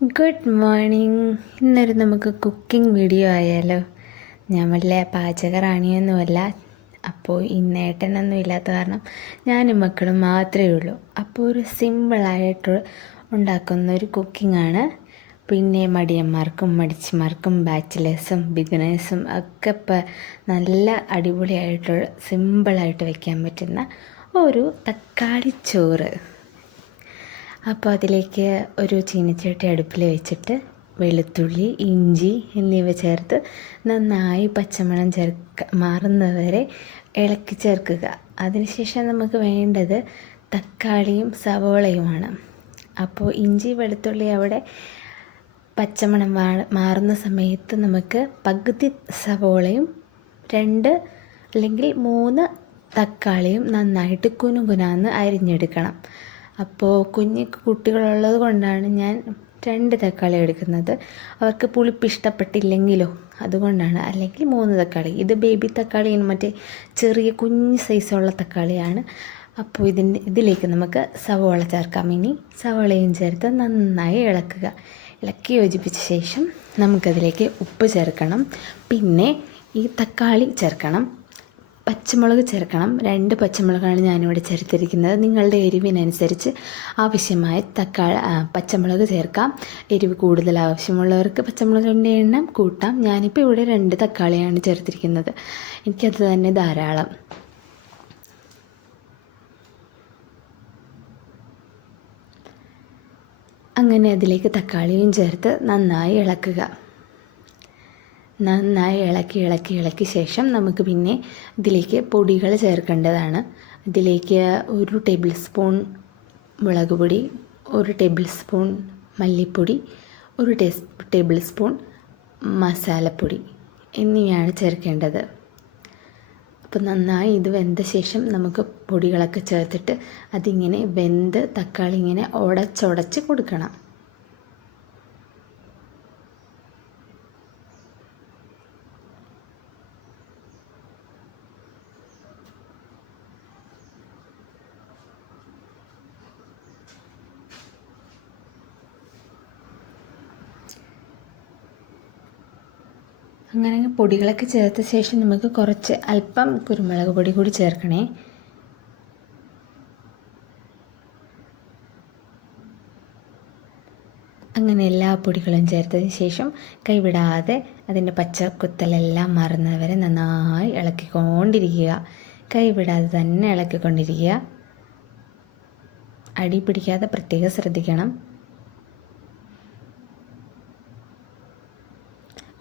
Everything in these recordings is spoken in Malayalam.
Good morning. ഇന്നൊരു നമുക്ക് കുക്കിംഗ് വീഡിയോ ആയാലോ. ഞാൻ വല്ല പാചകറാണിയൊന്നുമല്ല. അപ്പോൾ ഇന്നേട്ടനൊന്നും ഇല്ലാത്ത കാരണം ഞാനും മക്കളും മാത്രമേ ഉള്ളൂ. അപ്പോൾ ഒരു സിമ്പിളായിട്ട് ഉണ്ടാക്കുന്ന ഒരു കുക്കിങ്ങാണ്. പിന്നെ മടിയന്മാർക്കും മടിച്ചിമാർക്കും ബാച്ചിലേഴ്സും ബിഗിനേഴ്സും ഒക്കെ ഇപ്പം നല്ല അടിപൊളിയായിട്ടുള്ള സിമ്പിളായിട്ട് വയ്ക്കാൻ പറ്റുന്ന ഒരു തക്കാളി ചോറ്. അപ്പോൾ അതിലേക്ക് ഒരു ചീനച്ചട്ടി അടുപ്പിൽ വെച്ചിട്ട് വെളുത്തുള്ളി, ഇഞ്ചി എന്നിവ ചേർത്ത് നന്നായി പച്ചമണം മാറുന്നവരെ ഇളക്കി ചേർക്കുക. അതിനുശേഷം നമുക്ക് വേണ്ടത് തക്കാളിയും സവോളയുമാണ്. അപ്പോൾ ഇഞ്ചി വെളുത്തുള്ളി അവിടെ പച്ചമണം മാറുന്ന സമയത്ത് നമുക്ക് പകുതി സവോളയും 2 അല്ലെങ്കിൽ 3 തക്കാളിയും നന്നായിട്ട് കുനുകുനാന്ന് അരിഞ്ഞെടുക്കണം. അപ്പോൾ കുഞ്ഞു കുട്ടികളുള്ളത് കൊണ്ടാണ് ഞാൻ 2 തക്കാളി എടുക്കുന്നത്. അവർക്ക് പുളിപ്പ് ഇഷ്ടപ്പെട്ടില്ലെങ്കിലോ അതുകൊണ്ടാണ്. അല്ലെങ്കിൽ 3 തക്കാളി. ഇത് ബേബി തക്കാളിയാണ്, മറ്റേ ചെറിയ കുഞ്ഞ് സൈസുള്ള തക്കാളിയാണ്. അപ്പോൾ ഇതിലേക്ക് നമുക്ക് സവോള ചേർക്കാം. ഇനി സവോളയും ചേർത്ത് നന്നായി ഇളക്കുക. ഇളക്കി യോജിപ്പിച്ച ശേഷം നമുക്കതിലേക്ക് ഉപ്പ് ചേർക്കണം. പിന്നെ ഈ തക്കാളി ചേർക്കണം. പച്ചമുളക് ചേർക്കണം. 2 പച്ചമുളകാണ് ഞാനിവിടെ ചേർത്തിരിക്കുന്നത്. നിങ്ങളുടെ എരിവിനനുസരിച്ച് ആവശ്യമായ പച്ചമുളക് ചേർക്കാം. എരിവ് കൂടുതൽ ആവശ്യമുള്ളവർക്ക് പച്ചമുളകിൻ്റെ എണ്ണം കൂട്ടാം. ഞാനിപ്പോൾ ഇവിടെ 2 തക്കാളിയാണ് ചേർത്തിരിക്കുന്നത്. എനിക്കത് തന്നെ ധാരാളം. അങ്ങനെ അതിലേക്ക് തക്കാളിയും ചേർത്ത് നന്നായി ഇളക്കുക. നന്നായി ഇളക്കി ശേഷം നമുക്ക് പിന്നെ ഇതിലേക്ക് പൊടികൾ ചേർക്കേണ്ടതാണ്. ഇതിലേക്ക് 1 ടേബിൾ സ്പൂൺ മുളക് പൊടി, 1 ടേബിൾ സ്പൂൺ മല്ലിപ്പൊടി, 1 ടേബിൾ സ്പൂൺ മസാലപ്പൊടി എന്നിവയാണ് ചേർക്കേണ്ടത്. അപ്പോൾ നന്നായി ഇത് വെന്ത ശേഷം നമുക്ക് പൊടികളൊക്കെ ചേർത്തിട്ട് അതിങ്ങനെ വെന്ത് തക്കാളി ഇങ്ങനെ ഉടച്ചുടച്ച് കൊടുക്കണം. അങ്ങനെ പൊടികളൊക്കെ ചേർത്ത ശേഷം നമുക്ക് കുറച്ച് അല്പം കുരുമുളക് പൊടി കൂടി ചേർക്കണേ. അങ്ങനെ എല്ലാ പൊടികളും ചേർത്തതിന് ശേഷം കൈവിടാതെ അതിൻ്റെ പച്ചക്കുത്തലെല്ലാം മാറുന്നവരെ നന്നായി ഇളക്കിക്കൊണ്ടിരിക്കുക. കൈവിടാതെ തന്നെ ഇളക്കിക്കൊണ്ടിരിക്കുക. അടി പിടിക്കാതെ പ്രത്യേകം ശ്രദ്ധിക്കണം.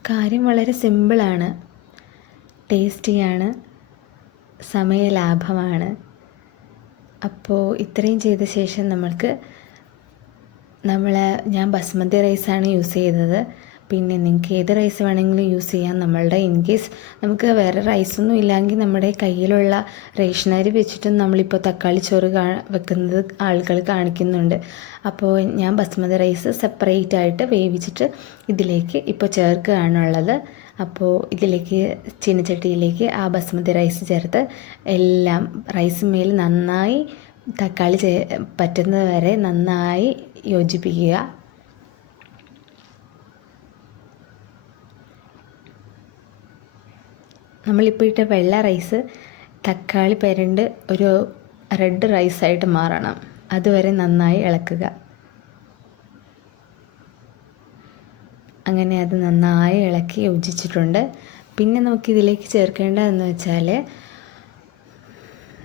കാര്യം വളരെ സിമ്പിളാണ്, ടേസ്റ്റിയാണ്, സമയലാഭമാണ്. അപ്പോൾ ഇത്രയും ചെയ്ത ശേഷം ഞാൻ ബസ്മതി റൈസാണ് യൂസ് ചെയ്തത്. പിന്നെ നിങ്ങൾക്ക് ഏത് റൈസ് വേണമെങ്കിലും യൂസ് ചെയ്യാം. നമ്മളുടെ ഇൻ കേസ് നമുക്ക് വേറെ റൈസൊന്നും ഇല്ലെങ്കിൽ നമ്മുടെ കയ്യിലുള്ള റേഷനരി വെച്ചിട്ടും നമ്മളിപ്പോൾ തക്കാളി ചോറ് വെക്കുന്നത് ആളുകൾ കാണിക്കുന്നുണ്ട്. അപ്പോൾ ഞാൻ ബസ്മതി റൈസ് സെപ്പറേറ്റ് ആയിട്ട് വേവിച്ചിട്ട് ഇതിലേക്ക് ഇപ്പോൾ ചേർക്കുകയാണുള്ളത്. അപ്പോൾ ഇതിലേക്ക് ചീനച്ചട്ടിയിലേക്ക് ആ ബസ്മതി റൈസ് ചേർത്ത് എല്ലാം റൈസിന്മേൽ നന്നായി തക്കാളി പറ്റുന്നത് വരെ നന്നായി യോജിപ്പിക്കുക. നമ്മളിപ്പോൾ ഇട്ട വെള്ള റൈസ് തക്കാളി പെരണ്ട് ഒരു റെഡ് റൈസായിട്ട് മാറണം. അതുവരെ നന്നായി ഇളക്കുക. അങ്ങനെ അത് നന്നായി ഇളക്കി യോജിച്ചിട്ടുണ്ട്. പിന്നെ നമുക്കിതിലേക്ക് ചേർക്കേണ്ടതെന്ന് വെച്ചാൽ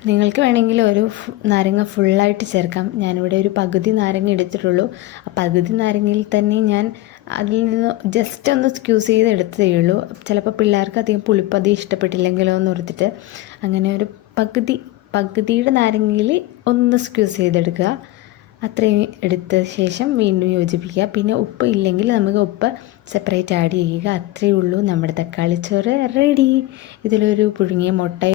നിങ്ങൾക്ക് വേണമെങ്കിൽ ഒരു നാരങ്ങ ഫുള്ളായിട്ട് ചേർക്കാം. ഞാനിവിടെ ഒരു പകുതി നാരങ്ങ എടുത്തിട്ടുള്ളൂ. ആ പകുതി നാരങ്ങയിൽ തന്നെ ഞാൻ അതിൽ നിന്ന് ജസ്റ്റ് ഒന്ന് സ്ക്യൂസ് ചെയ്ത് എടുത്തതേ ഉള്ളൂ. ചിലപ്പോൾ പിള്ളേർക്ക് അധികം പുളിപ്പതി ഇഷ്ടപ്പെട്ടില്ലെങ്കിലോ എന്ന് ഓർത്തിട്ട് അങ്ങനെ ഒരു പകുതിയുടെ നാരങ്ങയിൽ ഒന്ന് സ്ക്യൂസ് ചെയ്തെടുക്കുക. അത്രയും എടുത്ത ശേഷം വീണ്ടും യോജിപ്പിക്കുക. പിന്നെ ഉപ്പ് ഇല്ലെങ്കിൽ നമുക്ക് ഉപ്പ് സെപ്പറേറ്റ് ആഡ് ചെയ്യുക. അത്രയേ ഉള്ളൂ, നമ്മുടെ തക്കാളിച്ചോറ് റെഡി. ഇതിലൊരു പുഴുങ്ങിയ മുട്ട